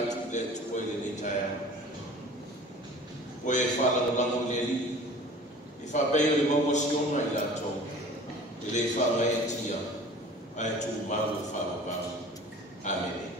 atu le tua i le nei tae au. O e whala lango le li, i whapea le maua siona i lato, i le whala e tia, ai tu mau whala pāu. Amen.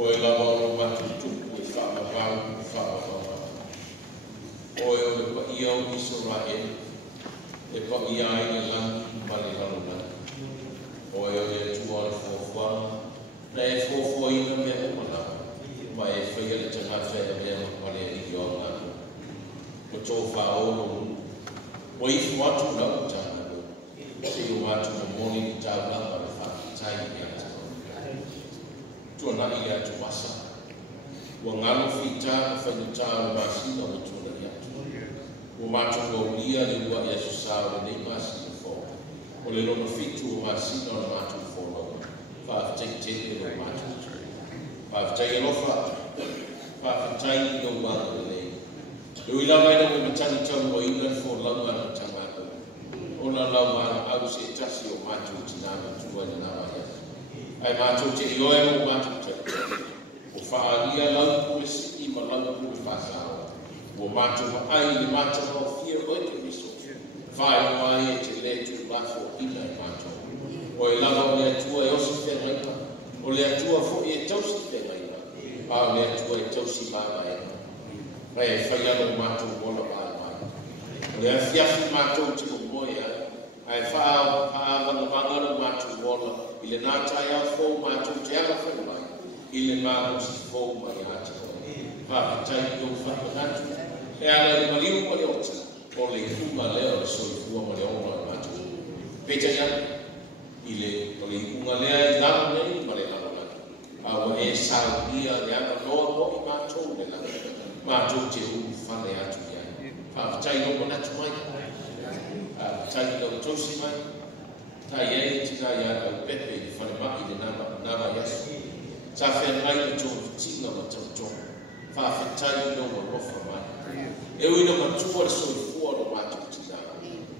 o e lava o matu tupu e whaamawau e whaamawau. O e o le pa ia o Israel e pa ia ai le langi male lalona. O e o le tua le fōwhanga na e fōwhoina mea umana ma e whaia le tangata e mea male i o ngāna. O tō whaono unu. O ifu atu lau tāna no. Se o atu mo moni ni tāu lama le whakitai i atu. Tua nai le atu masa. Ua ngalo whita na whainutā le masina o tūna i atu. Ua matu o lia le ua i asu sāo le nei masina fō. O le lona fitu o masina o le matu whōnau. Whaafitai le matu. Whaafitai e lofa. Whaafitai i o wanga le nei. E ui lawa ina o matani tau o ina fō lau ana tangata. O na lau ana au se tasi o matu tinana tua ni nama yata. Ai matu te ioe o matu te. O whaalia lau kue si ima lau kue whasao. O matu ma ai ni matu ma o fia o te miso. Whae o ai e te le tu lafo ina i matu. O e lawa o le atua e osi whengaina. O le atua fo i e tausi whengaina. A o le atua e tausi mama ena. Rai e whaiana o matu mola mai mai. O le a fiafi matu te o moia. Ai whaavana mangana matu mola. I le nātai au fōu matu te ala whenai. I le māmusi fōu mai ati. Whaapitai i o whakanatu. E ala i maliu ma le ota. O le kuma leo le soi fua ma le ona matu. Peta iana. I le unga lea i lama nei ma le lama lama. Awa e sauria le ana loa mo i mātou le lama. Mātou te uu whane atu iana. Whaapitai o manatu mai. Whaapitai o tosi mai. Tai e tika ia au pepe i whane mai le nama yasu. Ta whenai le tōru tinga ma tau tōru. Whawhetai no ma rofa mai. E uina ma tua le soi fua no mātou tina.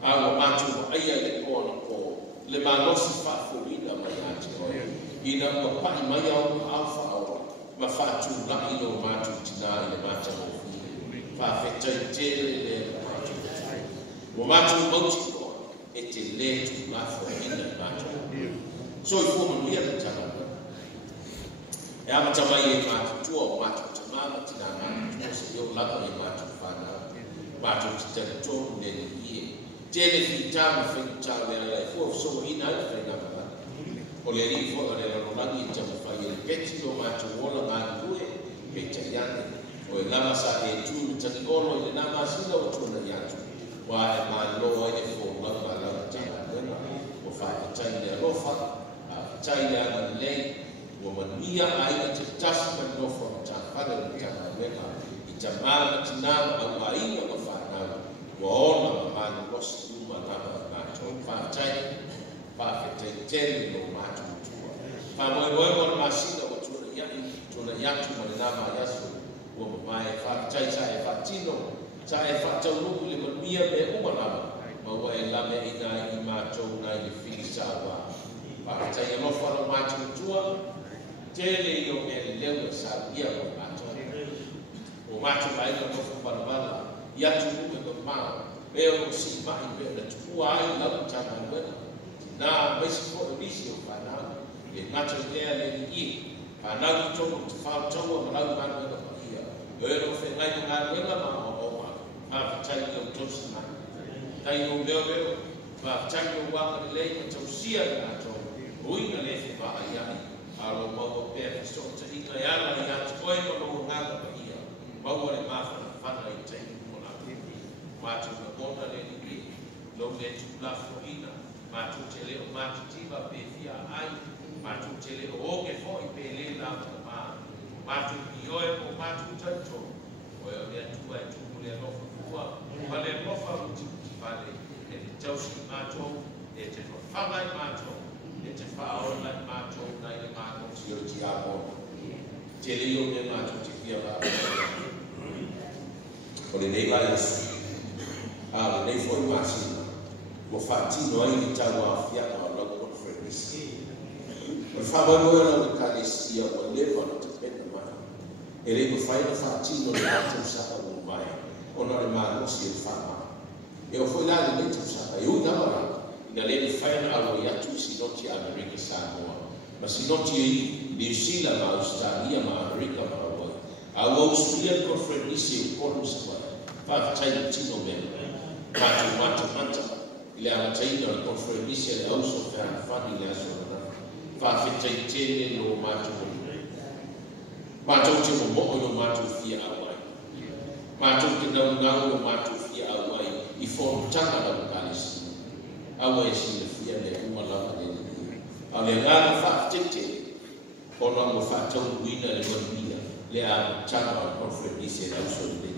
Awa mātou ma aia le koa na koa. Le mānosi whaaforina mai ati oe. Ina ua pai mai au ma alfa awa. Ma whaatu lai no mātou tina i le mātou o fia. Whawhetai tere le mātou tina. Mo mātou mauti koa. E te le tu lafo ina i mātou. So i fua manuia le tanga. E amata mai e mātou tua o mātou tamama tina mātou tua se iau laka e mātou whanau. Mātou te tera tōru ne ni ie. Tēne whita ma whenutā le ala e fua so ina ai whainga mara. O le ri fua le raronangi i tamu whai e peti o mātou ola ngāni rue pe te iane. O e ngama sa e tūru tani olo i le nama sila o tūna i atu. Wa e mai loa e fua lau ma lau tanga wena. O whaitai le alofa, a whaitai le ana lei. Ua mania ai i te tasi ma nofa o ta whare o tanga wena. I ta mana tinama au ainga ma whanau. Ua ona ma mana rosi uma nama mātou. Whaatai, whawhetai tere no mātou tua. Whamoe moe masina o tūna iatu ma le nama yasu. Ua mai whaatai sa e whatino. Sa e whatau nuku le mania me umanama. Ma ua e lame ina i mātou nai le whiri sa wā. Whaatai e nofa no mātou tua. Tele i o me leo e sa ia o mātou. O mātou mai na nofa whanawala. I atu nume ma maa. Me o si mai me na tukua ai lau tana wena. Nā meisi fo e risi o whanau. E ngata lea le ni i. Whanau i tōku te whautaua ma lau ngā wena ma ia. E no whengai o ngā wena ma o oma. Whaafitai o tosi mai. Tai o leo leo. Whaafitai o wanga le lei ma tausia i mātou. Uina le wha ai ai. Alo mau pe so te ina ala i atu koe no mo ngala pa ia. Mau le mafana fana i te mo na. Matu na bona le ni. Lo le tu la floina. Matu te le o matu tiva pe fia ai. Matu te le o ke fo i pe le la ma. Matu i oe o matu tanto. O le atu e tu le lofa fua. Ma le lofa uti vale. E te tausi matu. E te whawhanga i matu. E te whaona i mātou nai le mātou si o ti āpo. Te leo me mātou te whia rā. O le nei lai asu. A le nei fwoi māsina. Mo whaatino ai ni tau a whiaka o lau konferensi. O le whaamaroe na le kālesia o lewa na te pena mai. E rei mo whaina whaatino le mātou saka o mai. O na le mātou si e whaama. E o fwoi la le nei tau saka. E ui namara. Ina le whaina awa i atu si noti Amerika Samoa. Ma Masinoti New Zealand, Australia, America, Australia conference ko sa fa tai tino me mata ile ama tai no conference ile also fa ni ya so na fa tai tene no mata ti mo no mata fi awai mata ti na ngao no mata fi awai I fo tanga da kalisi awai si le fi le uma la de ale ngana fa tete ono mo fa tau wina le bondia le a tanga conference ile also le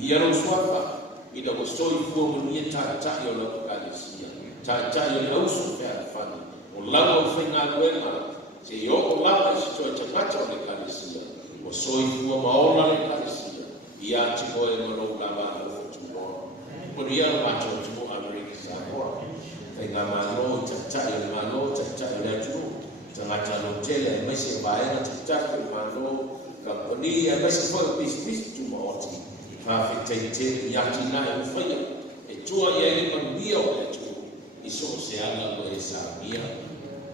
Iaro swapa ida ko soi fu mo ni ta yo lo ka le sia ta yo le uso pe al fani o la o fenga kwema se yo o la is to ta mata le ka le sia o soi fu ma o la le ka le sia ia ti ko e mo lo la ba lo tu mo ko ia ma to tu America sa ko fenga ma lo ta yo ma lo ta le tu ta mata lo tele me se ba e ta ma lo ka ko ni e me se fo bis tu mo ti Fafete yati na e faya e tua ia ni mambia o e tu iso se ala lo e sabia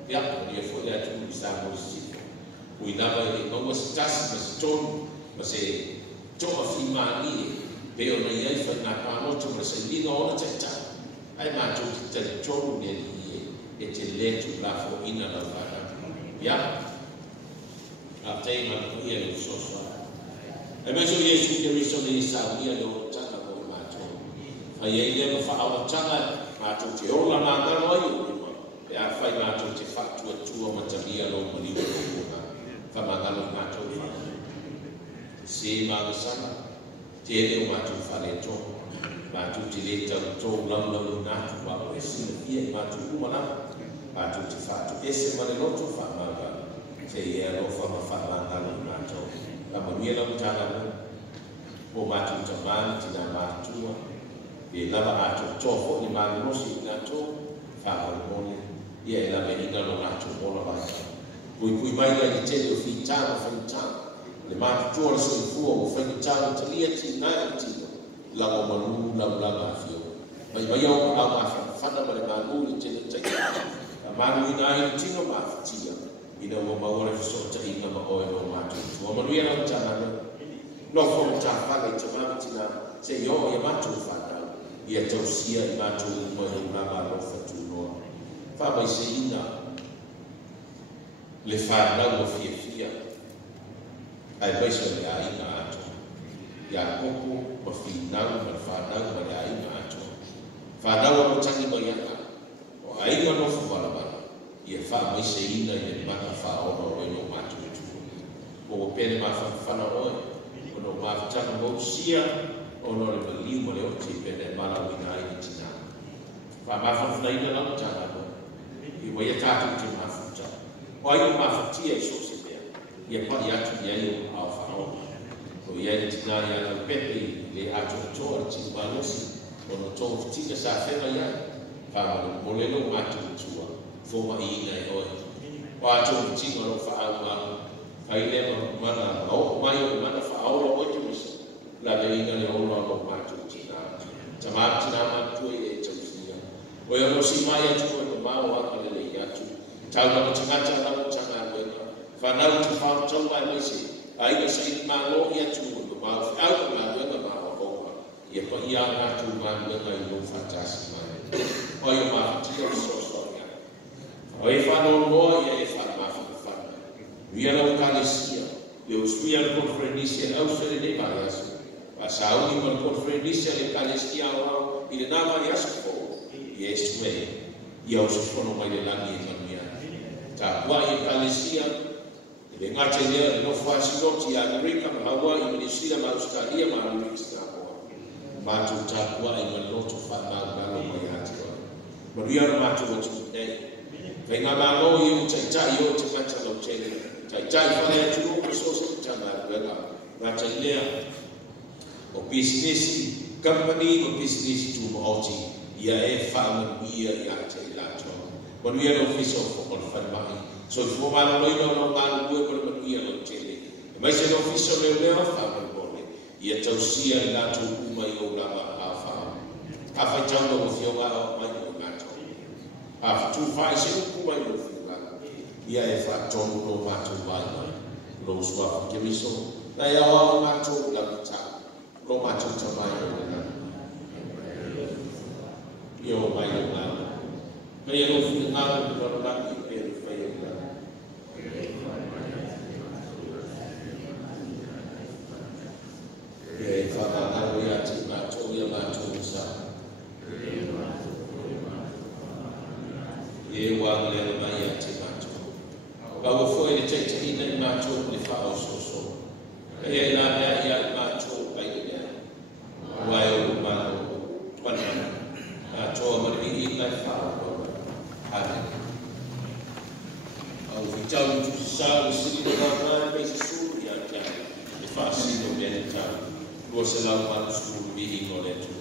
ya ko ni fo ya tu sa mo si u ina ba e no stas mas ton mas e to fi mani pe o na ia fa na pa mo tu mas ni no na teta ai ma tu te to ni e te le tu la fo ina la va ya a te ma ko ia lo so e me so Yesu ke riso ni sa ia lo tata ko ma to fa ye le fa awa tanga ma to te ola na ka no yo e a fa ma to te fa tu ma ta ia lo mo ni ko fa ma ga lo ma to fa se ma sa te le ma to fa le to ma to te le ta to la na tu wa o si ia ma to ku ma to te fa to ese ma le lo to fa ma ga se ia lo fa ma fa la ga lo ma to Manuia la utana o matu tamani tina matua e lava ato tofo ni manuosi na to fa mone ia la menina no ato bola vai kui mai la tele o fitana le matu o so fu o fitana talia tina tina la o manu la mafio vai o ma fa na le manu le tele tina manu ina tina mafia ina mo maora so ta ina ma o no matu o manuia la utana no fo ta fa le tama tina se yo e matu fa ia tausia I matu mo na ma lo fa tu no fa mai se ina le fa na mo fia ai vai se le ai na atu ya kopo mo fi na mo fa na mo ai na atu fa na mo tangi mo ya o ai no fo ba ia fa mai se ina le mata fa o no matu o pele ma fa na o no ma fa na mo sia o no le li mo le o ti pele ma la wina I tina fa ma fa na ina la ta na I mo ia ta tu ma fa ta o ai ma fa ti e so se be ia pa ia tu ia I o fa o ia tina ia la pepe le a to to ti ma no si o no to ti ka sa fe ia fa mo le no ma tu tu fo ma I na o wa to ti ma no fa ma ai le mana o mai o mana fa o o ti la veina le o no ma tu tina tama tina ma tu e tu sia o yo no si mai tu o ma o a le ya tu ta no tina ta la ta na fa na tu fa tu mai mai si ai que sai ma lo ya tu o ma fa o ma le ma o ko e pa ia na tu ma le mai lo fantastic ma o yo ma ti o so ya o e fa no mo e fa ma Via la Eucaristia, le ustia la conferenza au se le varias. Pasau ni con conferenza le Eucaristia au I le na varias ko. Yes me. Ia os sono mai le lani e mia. Ta qua Eucaristia le ngate le no fa siloti a America ma wa I Venezuela ma Australia ma America ko. Ma tu ta qua I no to fa na ga lo mai ati. Ma via ma tu o tu dei. Venga ma lo io tai io ti faccio lo cene. Tai fa le tu ko so se tama vela ma tai le o business company o business tu mo oti ia e fa ia ia tai la to quando ia lo fiso con fa mai so fu ma lo io non ma due per ma ia lo tele ma se lo fiso le fa per bone ia tau sia la tu uma io la fa tanto mo fio ma mai no ma to tu fa se ku mai lo ia e whaatonu no mātou vai mai. Lo sua ke miso. Na ia o mātou la mita. Lo mātou tamai o na. Ia o mai o ngā. Mai e no fui ngā o na maki e le whai o ngā. Ia e whakangaro ia te mātou ia mātou sa. Ia wang lea mai ia te mātou. Kaua foi le te ina i mātou le whao soso. Ia e nā mea ia i mātou ai o mea. Wai o mātou tuana. Mātou mani i nai whao o Amen. Au vitau tu sa sini na na pe su ya ya. E fa sino bene ta. Lo se la ma su bi no le tu.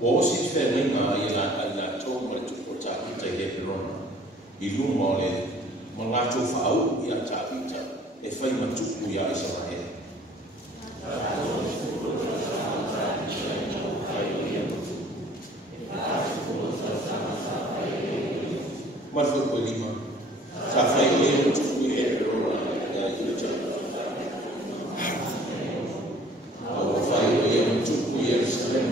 Wo si fe ringa ila to mo tu ko ta ita ye perona. I lungo le mo la tu fau ia ta ita e fai matuku ia Israel. Marfo ko lima. Sa fai ye matuku ia perona ia ita. O fai ye matuku ia Israel.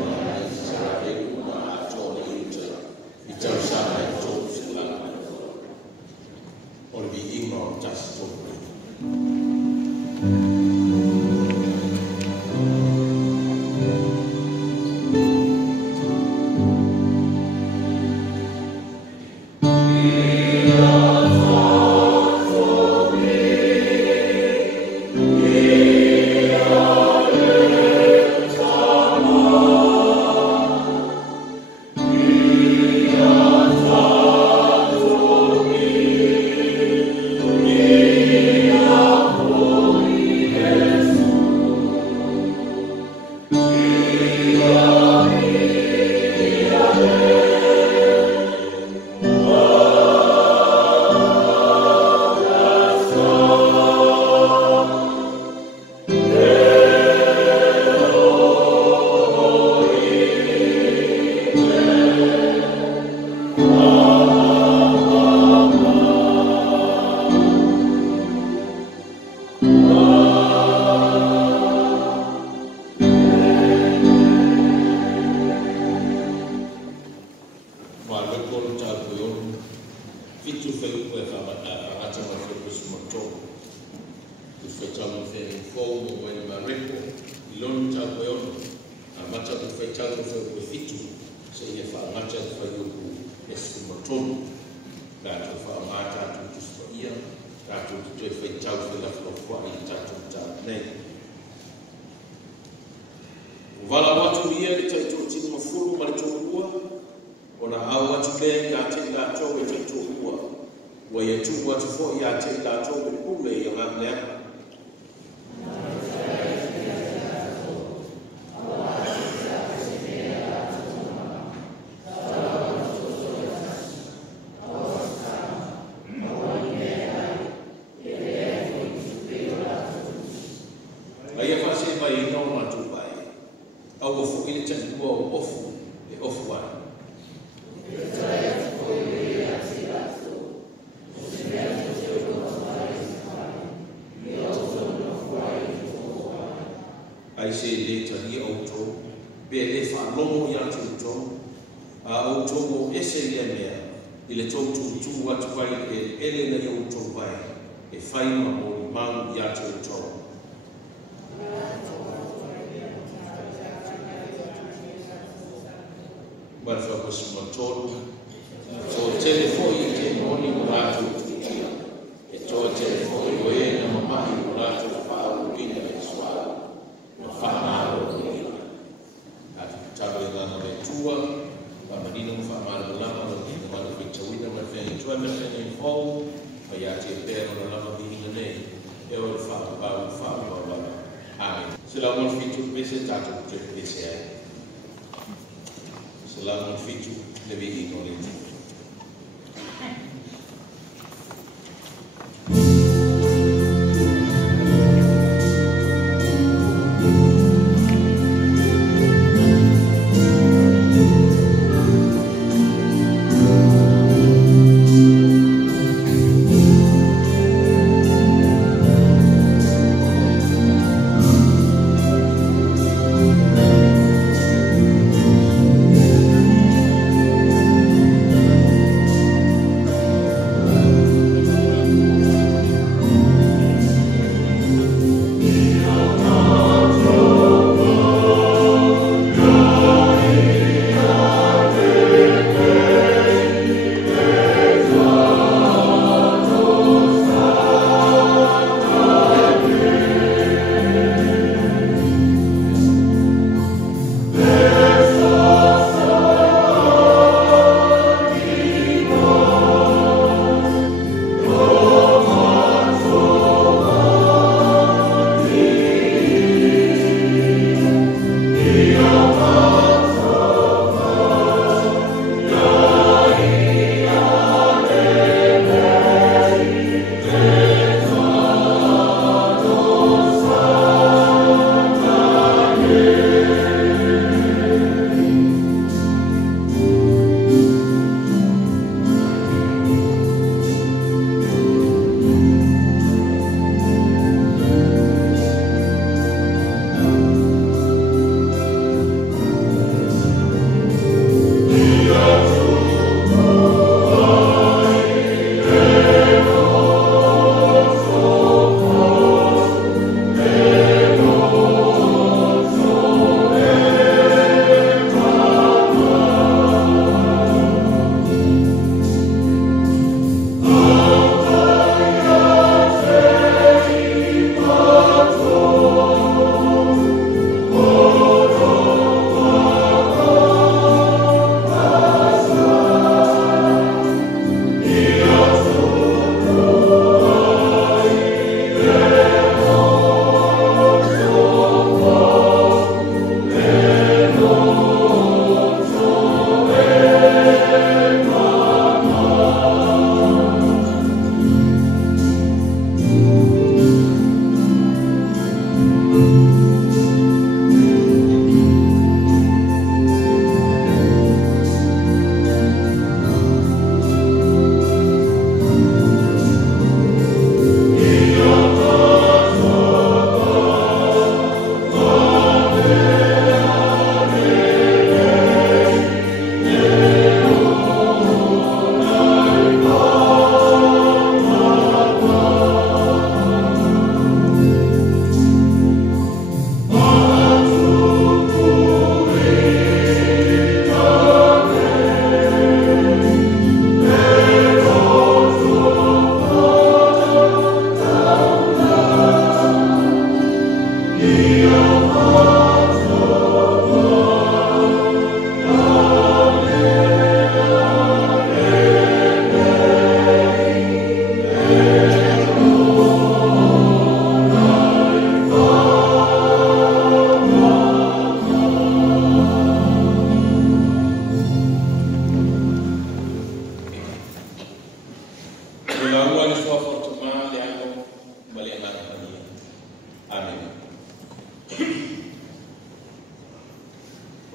Selamat fitu lebih ignorant.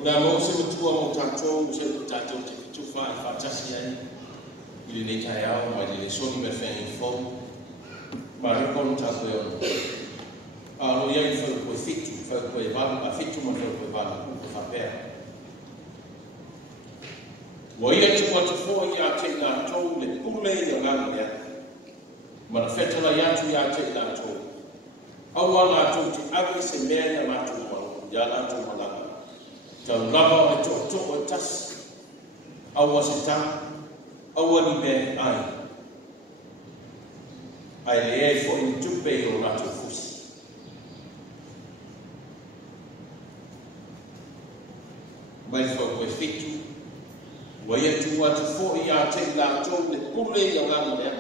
Ora mo se matua mo tatou se tatou te tu fa tasi ai. Il ne kai au mai le soni me fe info. Ma re kon tatou e lo ia fa ko fitu fa ko e va a fitu mo ko va ko fa per. Wa ia tu ko fo ia te na tou le kule ia ngana ia. Ma feta la ia tu ia te na tou. Awala tu te ave se mea na tu mo ya la tu mo la. Tau lava e to o tas. Awa se ta. Awa ni me ai. Ai le e fo in tupe o ratu fusi. Mai fo koe fitu. Waia tu atu fo i a te la tau le kule i a ngani lea.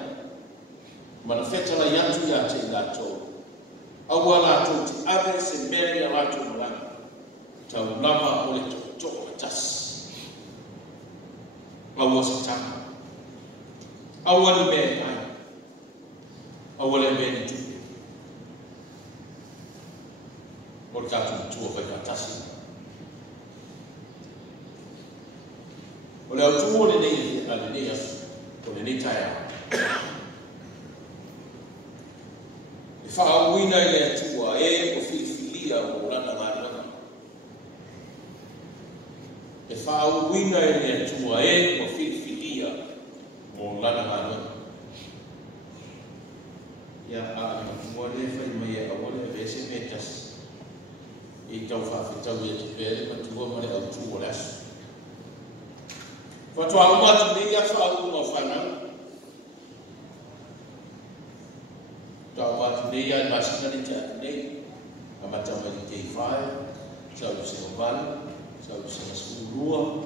Mana feta la yatu i a te la tau. Awa la tau te ave se mea i a ratu mo langa. Tau lama o le toko o tas. Awa se taka. Awa ni mea ai. Awa le mea ni tupe. O le katu ni tua pai ka tasi. O le au tuo le nei a le nei asu. O le nei taia. E whaauina i le atua e o filifilia o lana ngāri lana. E whaauina i le atua e o filifilia o lana ngāri lana. Ia a mua le whai mai e awale e vese metas. I tau whawhitau i atu pere matua ma le au tuo le asu. Fatua umatu ni ya whaau whanau. Tau watu nei ai masina ni te atu nei. Amata mai ni kei whae. Sau se ngopani. Sau se ngaskurua.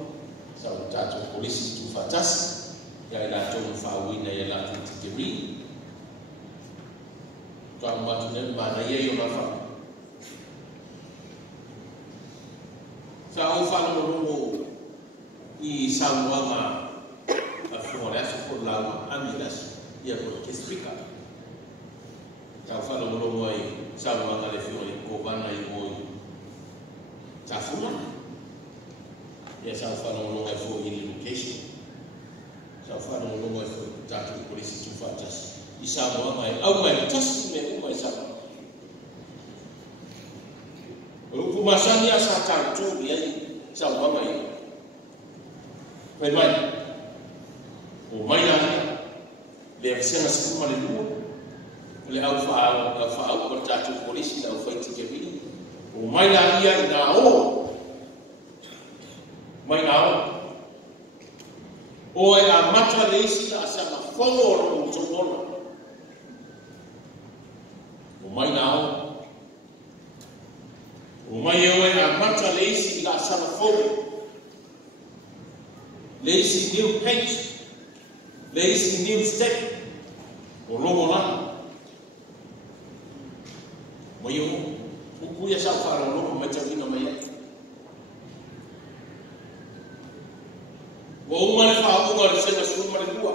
Sau tato polisi tu fatasi. Ia ila tonu whauina ia la tu tikeri. Tau umatu nei mana ia i o na whau. Sau whanau rungo i Samoa a floresta por lá amigas e a por que explica tá falando no moi Samoa na lefione cobana e moi tá fuma e essa falando no é for education tá falando no é for tá tu por isso tu faz e Samoa mai au mai tas me mai Samoa o kumasani asa tá tu e aí Samoa mai Pai mai, o mai ana, le afisanga sikuma le lua, le au whaau kwa tātou polisi na au whaiti ke vini. O mai na ia i nā o, mai nā o. O e a mata le isi na asama whongoro o tōngona. O mai nā o. O mai e o e a mata le isi na asama whongoro. Lazy new paint, lazy new step, o longo lana. Mai o kuia sa whara o longo mai tawina mai e. Wa umare wha unga le sena suma le kua.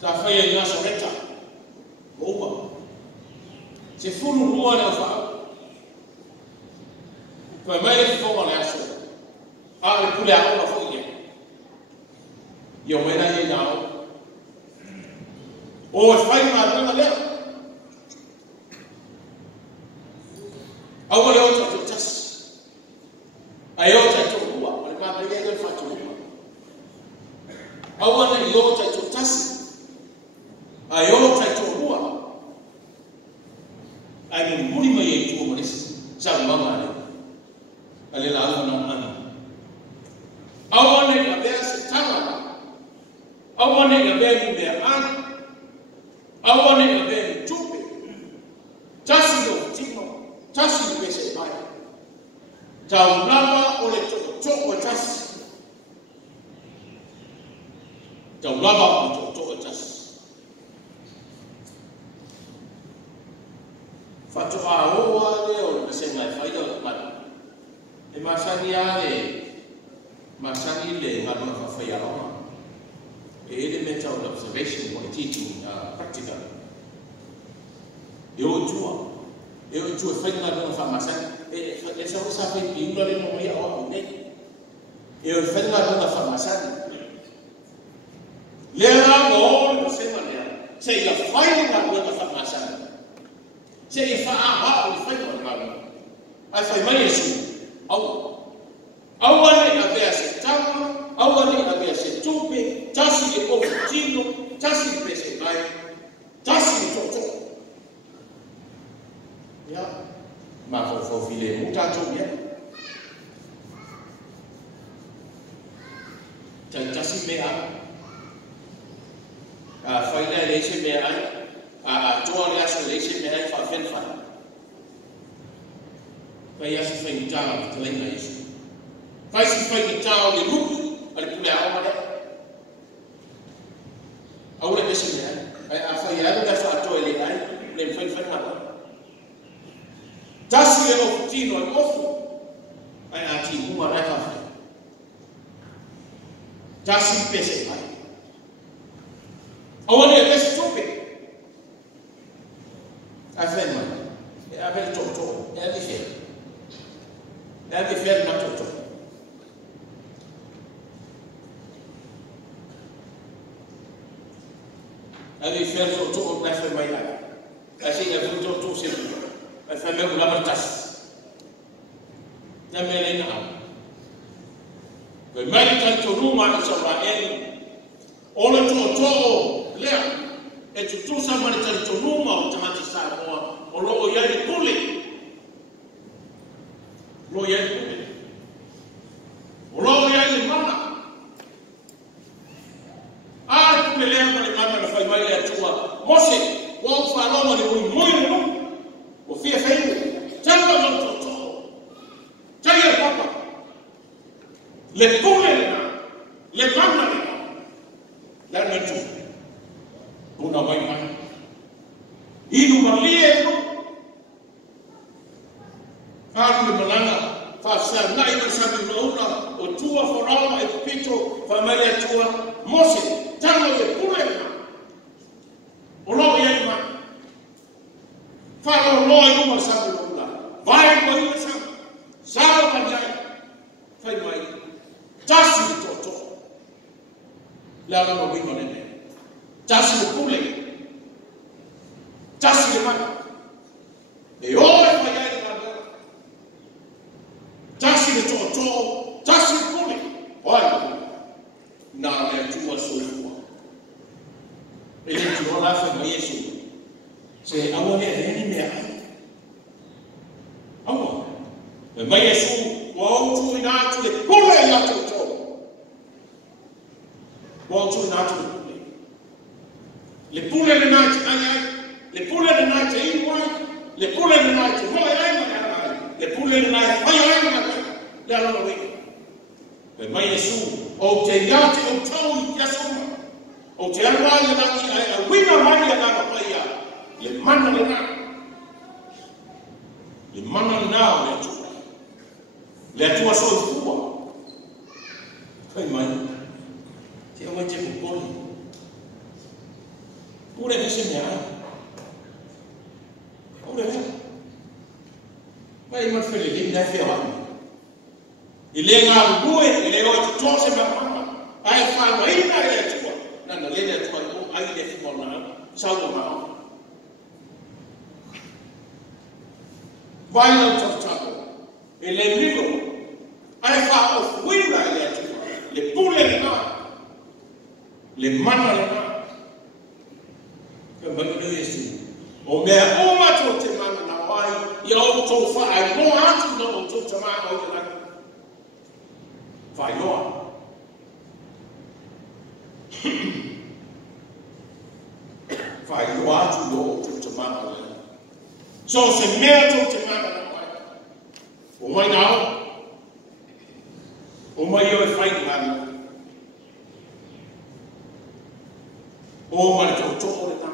Sa whaia i ngasa reta. Wa uma. Se funu rua le wha. Koe mai le whonga le aso. Ale kule ako na fo ye. Yo mena ye nao. O fai ma na le. Awo le o to tas. Ayo ta to rua, ale ma be ye fa to rua. Awo na yo ta to tas. Ayo ta to rua. Ai muri ma ye to mo les. Sa mama le. Ale la na ana. Awane ya bea se tama. Awane ya bea ni bea ana. Awane ya bea ni tupe. Tasi no tino. Tasi ni bese baya. Taulama ole toko tasi. Taulama ole toko tasi. Fatua aoa le o bese ngai faida o mani. E masani ale. Masani le ngalo fa fa ya roma. Elemental observation or teaching practical. Eu tua fa ngalo fa masani e sau sa fai pinga le no ia o ne e o fenga na farmasani le la no se manea se ia fai na na farmasani se ia fa a o fai na na ai fai mai Yesu au ane na vea se tama au ane na vea se tupe tasi e o tino tasi pese mai tasi toto ya ma fo file muta to ya tasi me a fai na le se me a to ala se le se me ai fa fen fa fai asi fai ta to le na Yesu fai si fai ki tau le lupu ale pule a omare au le besi me a fai a da fa to le ai le fai fai ma tasi le o tino al ofu ai a ti mu ara fa tasi pese mai au le besi tope a fai ma a ver to e a fe na to Abi ferro to na fe mai la. Asi nga fu to se. Ai fa me la bertas. Na me le na. Ko mai kan to ruma sa ba en. Ona to le. E tu sa mai kan to ruma o tamati sa mo. O lo o ya ni pule. Lo ya ni pule. O lo ya ni mana. Pelea para kama na fai mai atua mose wa fa no le muy no o fia fai tanga no to tanga papa le pule le mama la na tu una mai mai inu malie no fa le malanga fa sa na ina sa no o tua forama e pito fa mai atua mose tanga le pule o lo ia ma fa lo ia ma sa ko la vai ko ia sa pa dai fai mai tasi to la no bi no ne tasi le pule tasi le ma e o fa ia ma tasi le to tasi le pule oi na le tua so ele tirou lá foi mais Yesu se awo ne ni me ai awo mais Yesu wa tu ina tu le pule ya to wa tu ina tu le pule le nati ai le pule le nati ai wai le pule le nati mo ai le pule le nati ai la la we mais Yesu o te yati o tau Yesu o te ara le na ki a wina mai na ka ia le mana na le tu so fuwa kai mai te o te ko pure que se me ha pure mai ma fele le na fe wa ile nga ruwe ile o to se ma ai fa mai na le tu na le le tu ai le fi mo na sa mo ma vai no to ele nigo ai fa o wina le pule na le mana na que ba no Yesu o me o ma to te mana na vai ia o to fa ai no atu no to te mana o na vai no vai no atu no to te mana so se me to te mana na vai o mai now o mai o fai na o mai to o na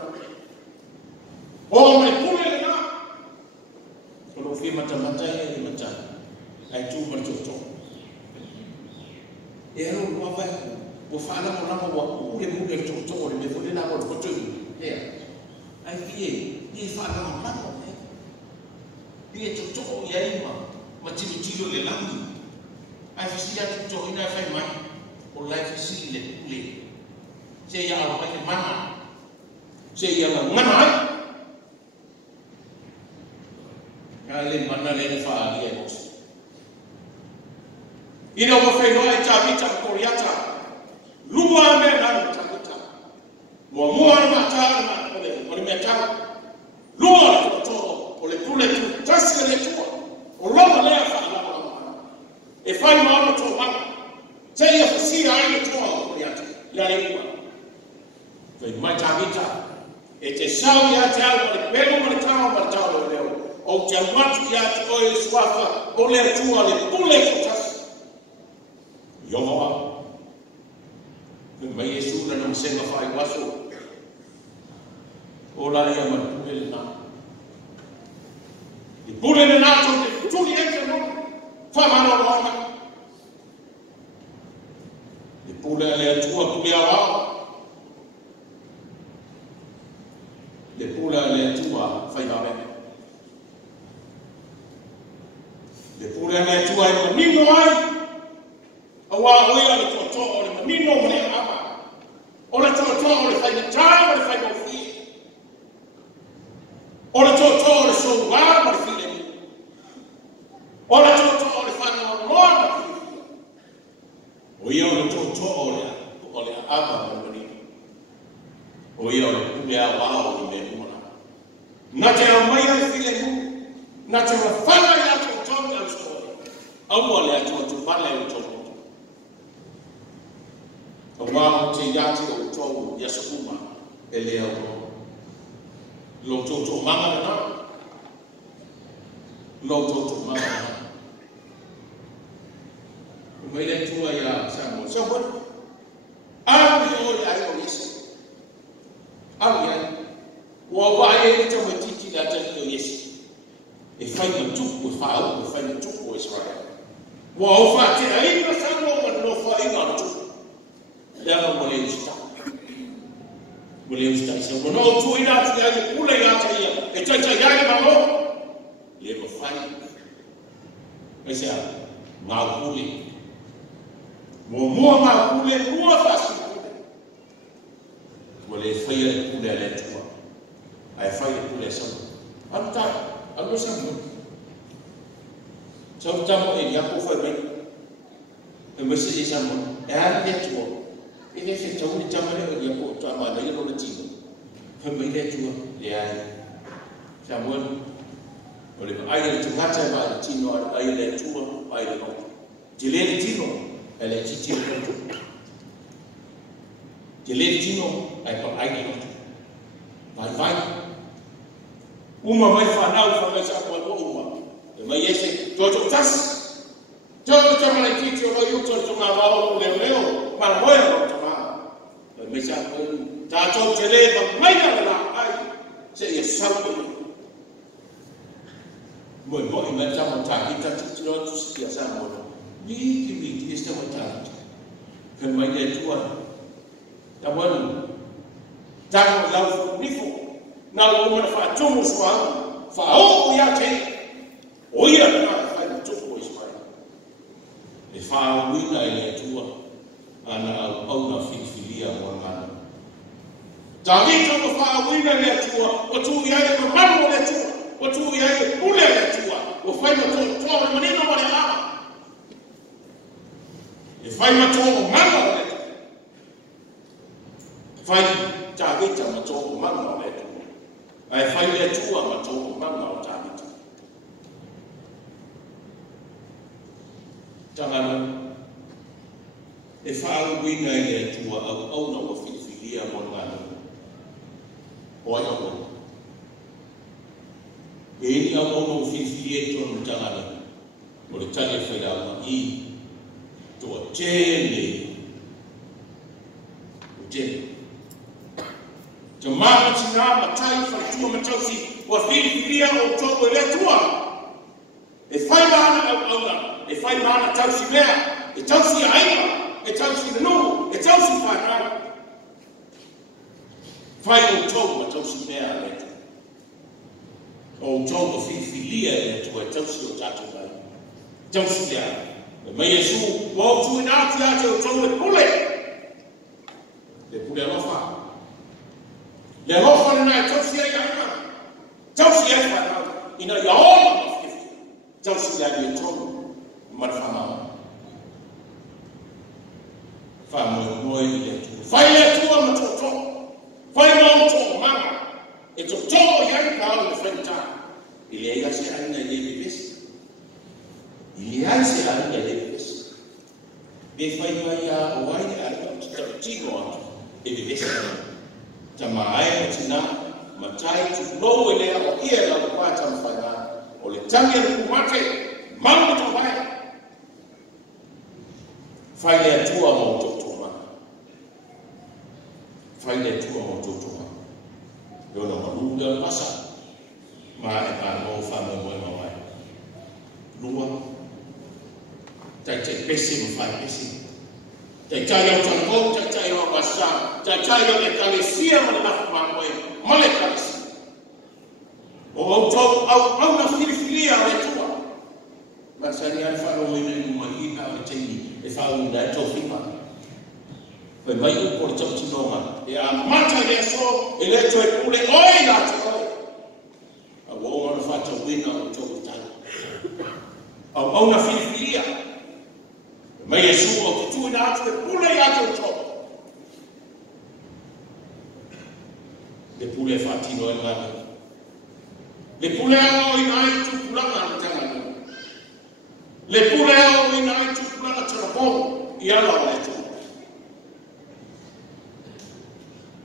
o mai pule na o fi mata e mata ai tu mai to e ero no vai o fa na mo wa o le mu le to o le fo le na ko to e ai fi e fa na mo na e to ya ima ma ti fisi o le langi. Ai fisi atu to ina fai mai. O lai fisi le pule. Se ia au mai mana. Se ia la mana ai. Kale mana le fa ali e mos. Ina o fai no ai chavita koriata. Lua me na chavita. Mo mo ma ta ma le me ta. Lua to o le pule tu tasi le tu. O lama le fa la ma. E fai ma to ma. Se ia fasi ai le tu koriata. Ya le ma. Fai ma chavita. E te sau ia te au le pego ma le tau ma tau le leo. O te amatu ia te oe swafa o le atua le pule kutasi. Yomoa. Ma Yesu na nam senga fai waso. O la ia ma pule le na. I pule le na to te tuli eke no. Fa mano loana. I pule le atua pule awa. Le pule le atua fai vawe. Le pule le atua e manino ai. Awa oia le toto o le manino o le ama. O le toto o le fai le tai o le fai mofi. O le toto o le soua o le file mi. O le toto o le fai o loa o le file. O ia o le toto o le ama o le manino. O ia o le pule a wao o le muna. Na te a mai le file mu. Na te a whala i ato o tonu al soa. Aua le ato o tu whala i o tonu. O wao te yati o tonu yasukuma e lea o. Lo toto mama na. Lo toto mama na. Mai le tua ya Samuel. Samuel. Ai o ai o Yesu. Ai. Wa wa e te mo titi da te o Yesu. E fai ma tuku e fai o fai ma tuku Israel. Wa o fa te ai na Samuel no fai ma tuku. Leva mo le usta. Mo le usta se mo no tu ina tu ya kula ya ta ia. E cha ya ma mo. Le mo fai. E sia ma kuli. Mo ma kuli mo fa si. Mo le fai le kula le tu. Ai fai le kula sa. Anta, allo sa mo. Sa ta mo e ya ko fai me. E mo se sa mo. E a le tu. Ini se tau ni tamane o ia ko tama na ia no tino. Fa mai le tu le ai. Samuel o le ai le tu ngata ba tino ai le tu ai le no. Te le tino ele titi le tu. Te le tino ai pa ai le no. Vai. Uma mai fa nau fa mai sa ko uma. E mai ese toto tas. Toto tamane titi o yo toto ma va o le leo ma moe me sa ta to tele ba mai na ai se ia salvo mo me ta mo ta kita ti no tu si sa mo ni este mo ta ke mai de tua ta bueno ta no la ni fo na lo mo fa tu mo swa fa o ya te o ya na fa tu mo swa e fa wi na ile tua ana au na fikiria mwana David no fa wina le tua o tu ia e mamo le tua o tu ia e pule le tua o fai ma to manino ma le ama e fai ma to mamo le fai David ma to mamo le ai fai le tua ma to mamo David tangana e fa wina le tua au na o fikiria mwana Oi o e ia o fifi to no tangana o le tane fai la I to tele o tele te mama tina matai fa tu matausi o fifi o to le tua e fai mana au e fai mana tausi mea e tausi ai e tausi no e tausi fa Fai o tau a tausi mea le tu. O tau o fifilia e tu e tausi o tatu mai. Jausia. Mai Yesu wa tu ina tu ya tu le pule. Le pule lofa. Le lofa na Jausia ya. Jausia fa ina ya o. Jausia ya tu marfama. Fa mo ile tu. Fa ile tu matoto. Fa ile tu mama. It's a total young power in the time. Ele ia se ainda leves. Ele ia se ainda leves. Be fai mai a o ai a tigo e leves. Tamai tina matai tu no ele o ia la kwata mfanya. O le tangi ku mate mambo to vai. Fai le tua mo totoma. Fai le tua mo totoma. Dona maluga masa ma e pa mo fa mo mo mai lua tai tai pesi mo fa pesi tai tai o tango tai tai o basa tai tai o le kalesia mo na ma mo mo le kalesia o to au na filifilia le tua ma sa ni al fa lo ni mo i ka o tei e fa un da to fipa. Poi mai un po' di noma e a mata adesso e le tue pure oi la a uomo lo faccio wina o gioco tanto a una figlia ma Gesù o tu in altro pure ya to gioco le pure fatti noi ma le pure o in altro pure la tanto le pure o in altro pure la tanto e allora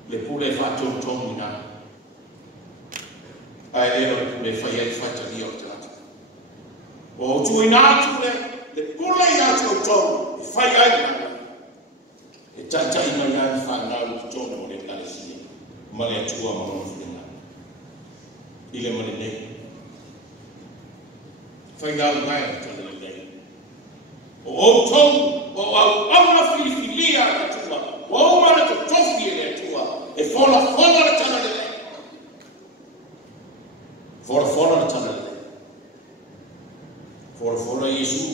le pure fatto un tomina ero le pure fai fatto di otto o tu in alto le pure fatto un tom fai e tanta in una fanno un tom le calesi ma le tua ma non fina ile ma ne fai da mai tra le lei o tom o una filia la tua o ma la toffie le tua e fola la tana de lei. Fola la tana de lei. Fola Gesù.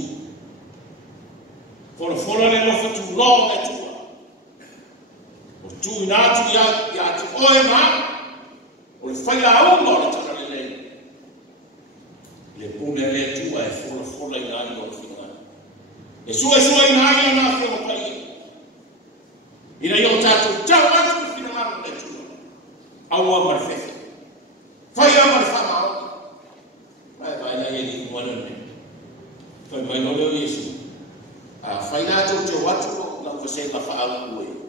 Fola le lofa tu lo e tua. O tu in atu ya tu oe ma. O le fai la uno la tana de lei. Le pune le tua e fola in ani o fina. E sua in ani na fio pai. Ina yo tatu tawa awa marfefe fai ama fama vai na ele com ano né foi mais não deu isso a fai na tu watu na você na fala com ele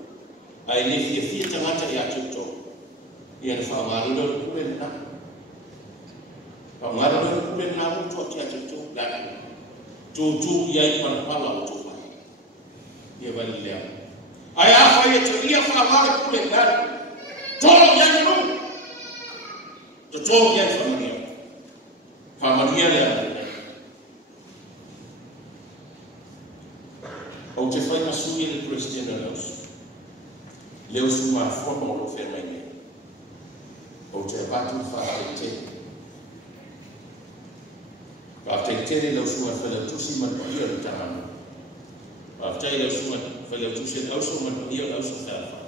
aí ele fia tangata ya tuto e ele fala no kubena pamara no kubena muito aqui a tuto da tu ya para fala o tu e vai lhe aí a fai tu ia falar com ele todo yang lu, todo yang familia le. O te fai na sui le cristiano leus uma forma lo fermene. O te batu fa te leus uma fela tusi man ia le tamano. Pa te leus uma fela tusi leus man ia leus fa.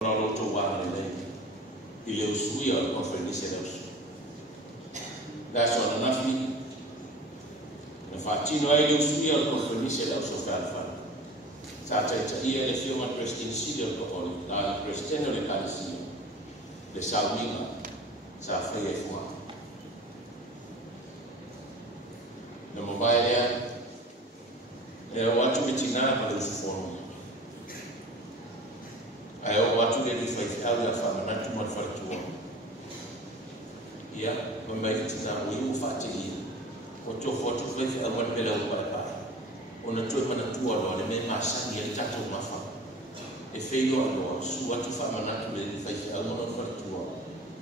Lo to wa le ile usuia o conferência Deus da só na fi na fatino ile usuia o conferência Deus o fa sa te ia le fioma prestigido ko la cristiano le calci le salmina sa fai fua no mobile e watu bitingana pa usufono ayo watu le fai ala fa na tu mal fartua ya mamai tina wi fatili foto fai awan pela pa ona tu mana tua lo le me masa ni tatu mafa e feio lo su watu fa mana tu le fai awan fartua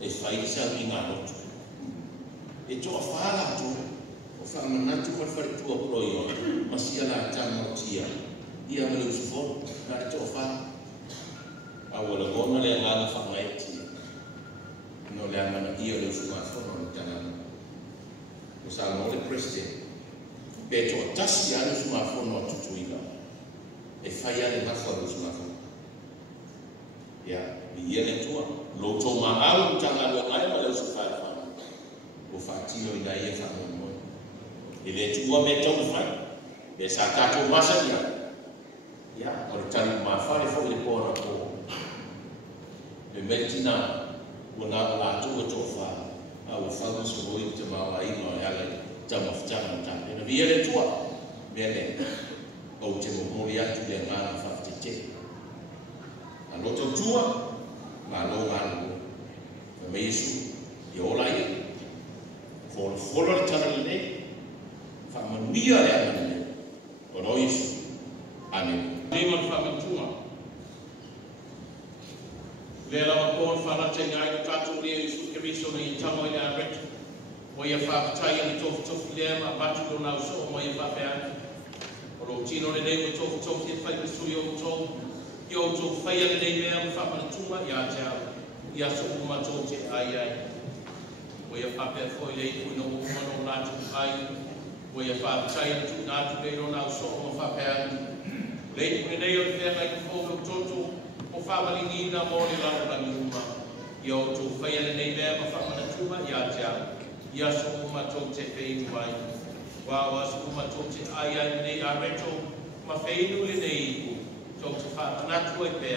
e fai sa minga no e to fa tu o fa mana tu mal fartua pro yo masia la tamotia ia me lo sfo na to fa awala gona le ngana fa mai no le amana ia le suma fono tana o sa no le preste Pe to tasi anu smartphone o tutuina. E fai ale na fa smartphone. Ya, biele tua. Lo to mahal tanga lo ai ma lo so fa. O fatino ina ia fa mo. Ele tua me to fa. Be sa ka to masa ya. Ya, o tani ma fa le fo le pora ko. Be metina ona la tu to fa. Au fa so oi te ma ai no ya le tama ftana ta. E biele tua. Bene. O te mo ya tu le ma fa te. Alo to tua ma lo ngalo. Me Yesu yo lai. For follow le fa manuia le ane. O Yesu. Amen. Neman fa matua. Le la ko fa la te ngai tatu le Yesu ke biso ni tamo ina ret. Mo ia fa tai ni tof le ma batu do na so mo ia fa pe. O lo tino le ne tof ke fa biso yo to fa ia le ne fa matua ya ta. Ia so ma to te ai. O ia fa pe foi le ku no mo na tu ai. O ia fa tai tu na tu le na so mo fa pe. Le ku ne yo te mai ko mo to o fa malingi na mo le la luma. Yo to fa ia le ne ma fa matua ya ta. Ia so ma to te pe ai. Wa so ma to te ai nei a reto ma fe nu le nei ku to fa na tu e pe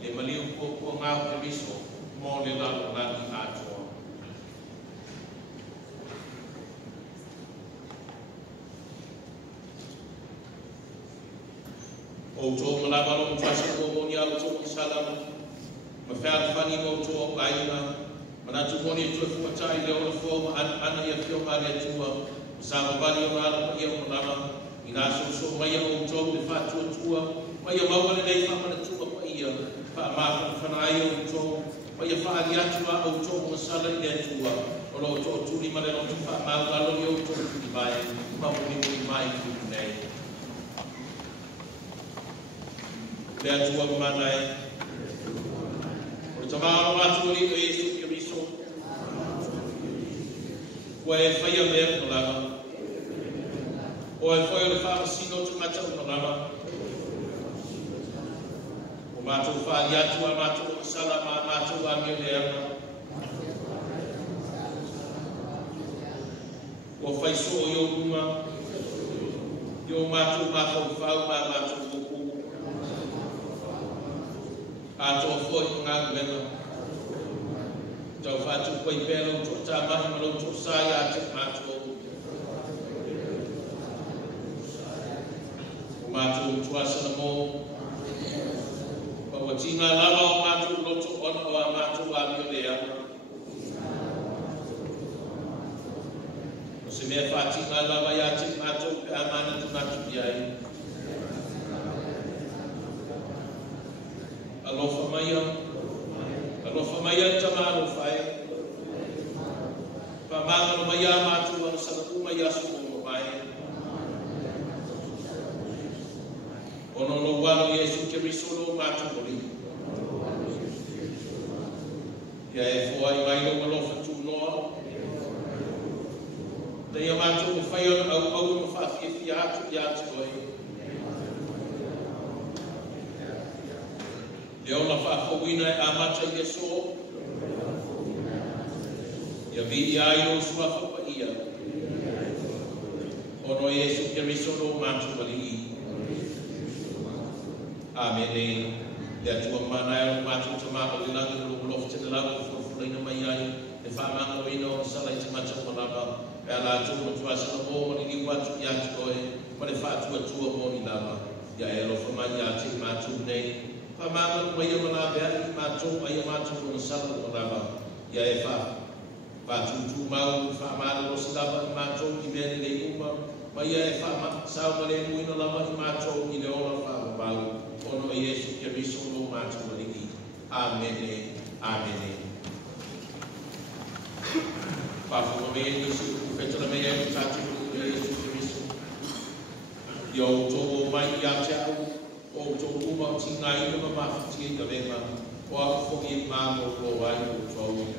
le maliu ko ngā te miso mo le la ni ato. O to malama lo tasi ko mo ni alo to salam ma fa fani mo to baina mana tu mo ni to fu tai le o fo ana ya fio ma le tu sa ma bali o ala ya o lama ina so mai o to le fa tu mai o ma le dei fa ma tu pa ia fa ma fa na ia o to mai fa ali atu o to mo sala le tu o lo to tu li ma le tu fa ma ga lo yo to tu mai ma mo ni mai tu nei. Le atua manai. O tamao atu li o Yesu ki riso. Wa e fai a mea palama. O e fai o le whamasino tu mata o palama. O mātou whaari atu a mātou o sala ma mātou a mea leama. O fai so o yo kuma. Yo mātou mātou whau ma mātou o ato foi ngā mena. Tau whātu koe pēro tō tā mahi malo tō sāi a te mātou. O mātou tuasana mō. Paua tīngā lava o mātou loto ona o a mātou a mio lea. O se mea whātīngā lava i a te mātou pe a mana tu mātou iai. Alofa maya tamalo fai. Pamanga no maya matu ang sa maya sumo mai. Ono lo walo Yesu Kristo lo matu boli. Ya e foi mai no alofa tu no. Te matu fai au fa fi atu ya tu. E ona whakowina e amata i so. Ia vi ai o sua whapa ia. Ono Yesu Kristo no mātu wali. Amen. Le atua mana e o mātu tamako le langi lo lof te lago whawhulaina mai ai. Le whamanga o ino o salai te mata o lava. E ala atu o tuasa na mō mani ni watu i atu koe. Ma le whātua tua mō ni lava. Ia e lo whamai a te mātu nei. Pamama mai mana bea mātou ai mātou o sala o lava. Ia e wha. Pātutu mau whamara o silava i mātou i mea le uma. Mai ia e wha sao male muina lava i mātou i le ola wha mau. Ono Yesu Kristo no mātou maringi. Amen. Amen. Pāwhama mea Yesu whetara mea i tātou o Yesu Kristo. Ia o tō mai i a te au. O tō uma ti ngai uma mawhiti ka venga o a whoki māmo o ai o tō.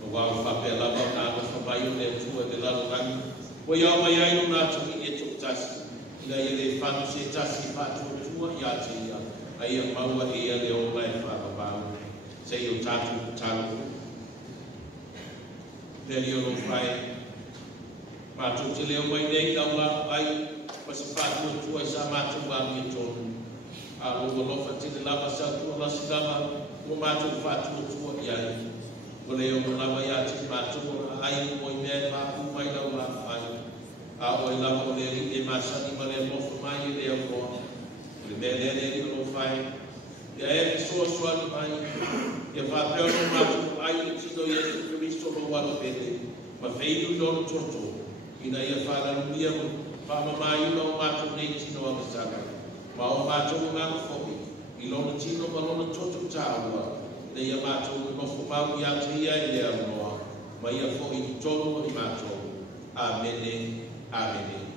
O wāu whape lava nā ka whapai o le tua de lalo rangi. O ia mai ai no nātu i e tuk tasi. Ina ia le whanu se tasi whātua tua i a te ia. A ia maua e ia le o mai whāpapau. Se i o tātu tālu. Peri o no whai. Mātu te leo mai nei nau la ai. Pasi whātua tua i sa mātu wāmi e tōnu. A loa lofa tine lava sa tua lasi lava. O mātu whātua tua i ai. O leo no lava i a te mātua ai o i mea whāpu mai lau la ai. A o i lava o le ri e masani ma le mofa mai i leo koa. Le mea le ri o whai. Ia e ki soa soa mai. Ia whāpeo no mātu ai i tino i esu Kristo no wano pete. Ma wheiru i ono toto. Ina ia whāranumia mo whamamai i no mātu nei tino a masaka. Ma o mātu o ngāna whoki. I lono tino ma lono toto tāua. Ina ia mātu o nofu mau i ate ia i lea noa. Ma ia whoki i tonu i mātu. Amene. Amen.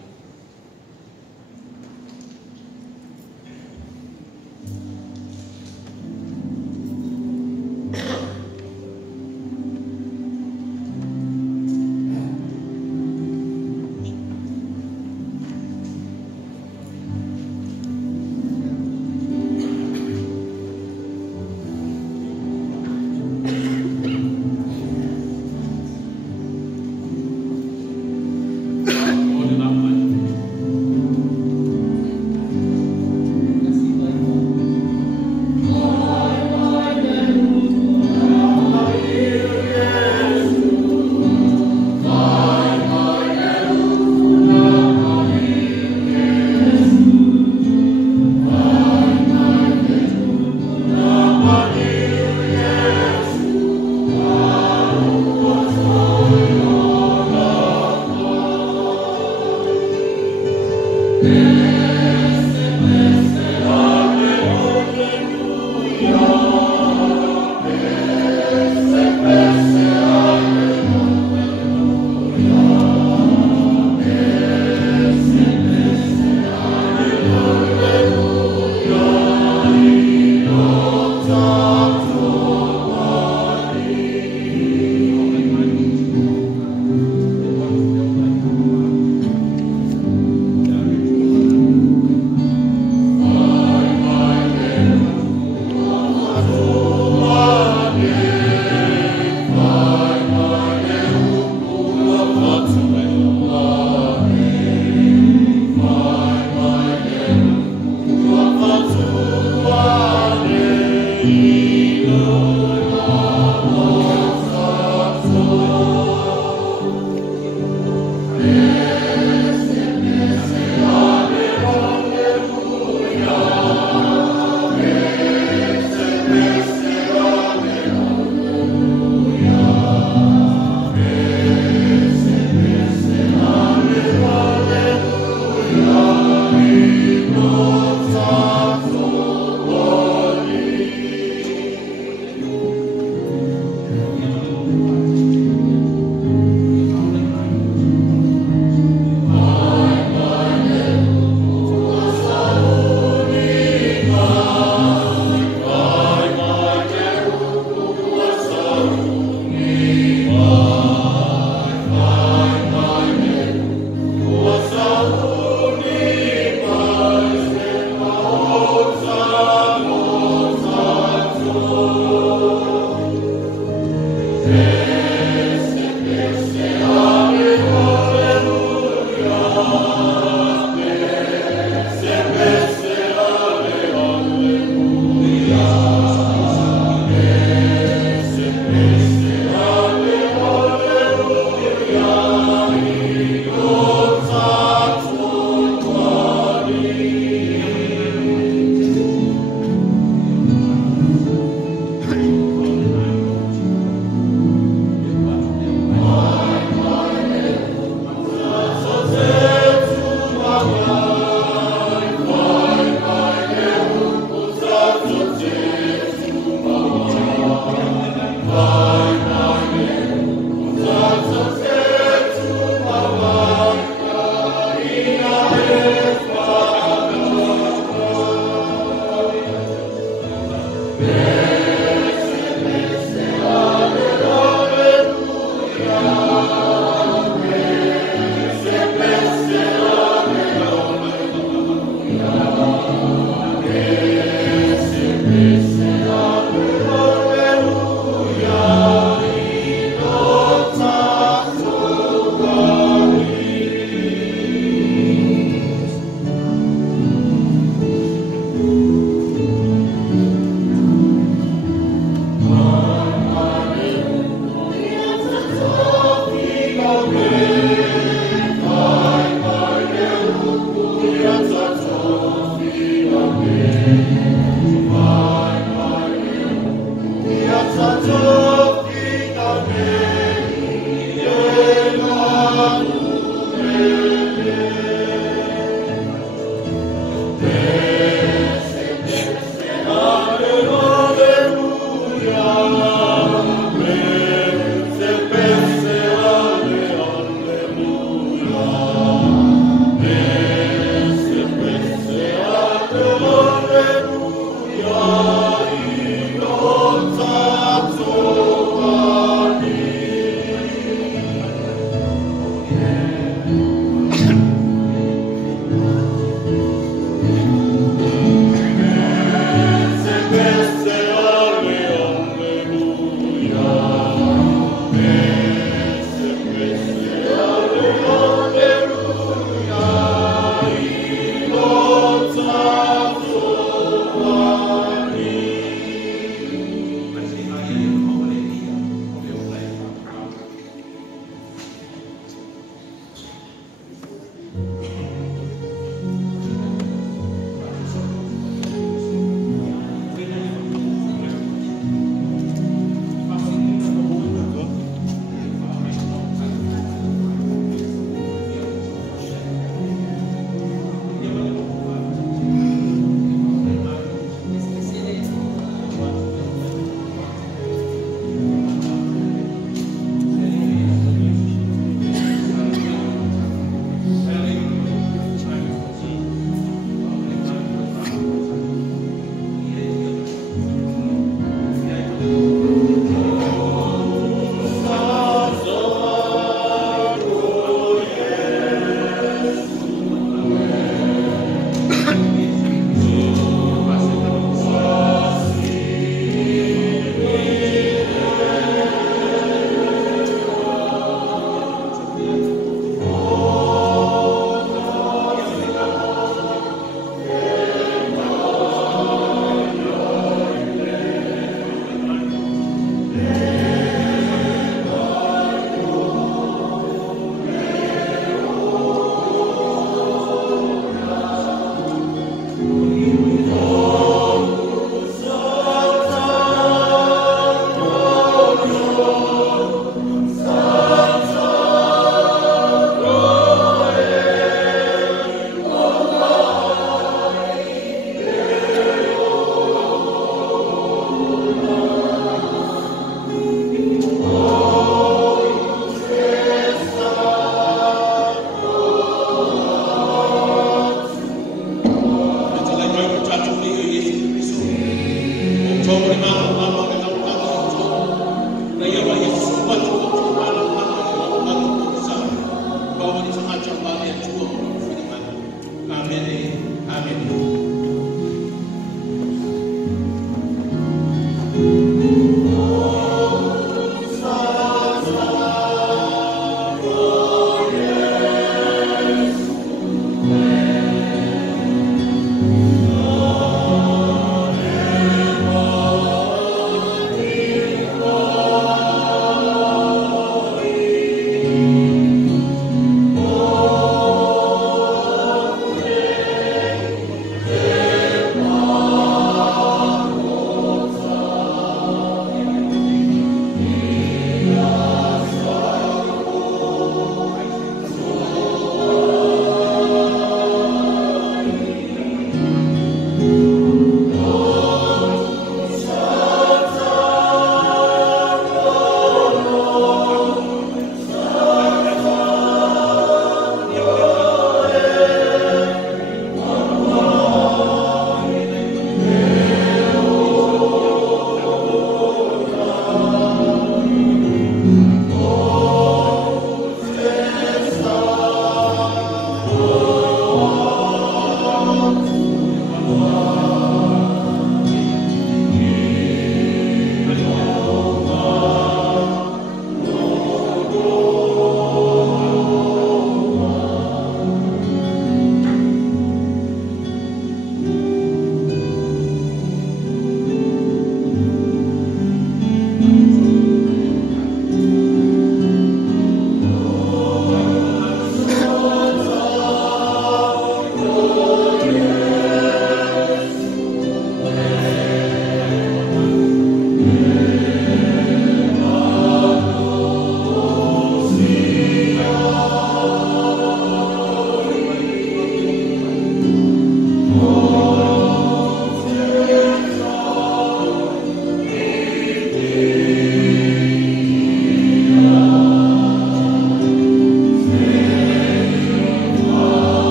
Oh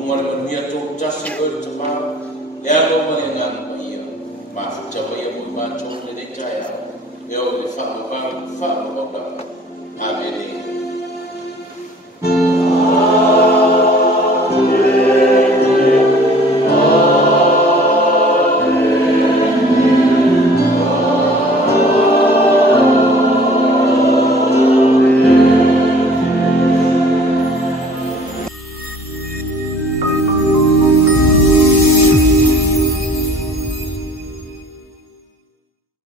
bunga le mia to tasi ko to ma le alo ma nga ma ia ma fu cha wa ia mo ma to le chaya e o le fa ba ba ave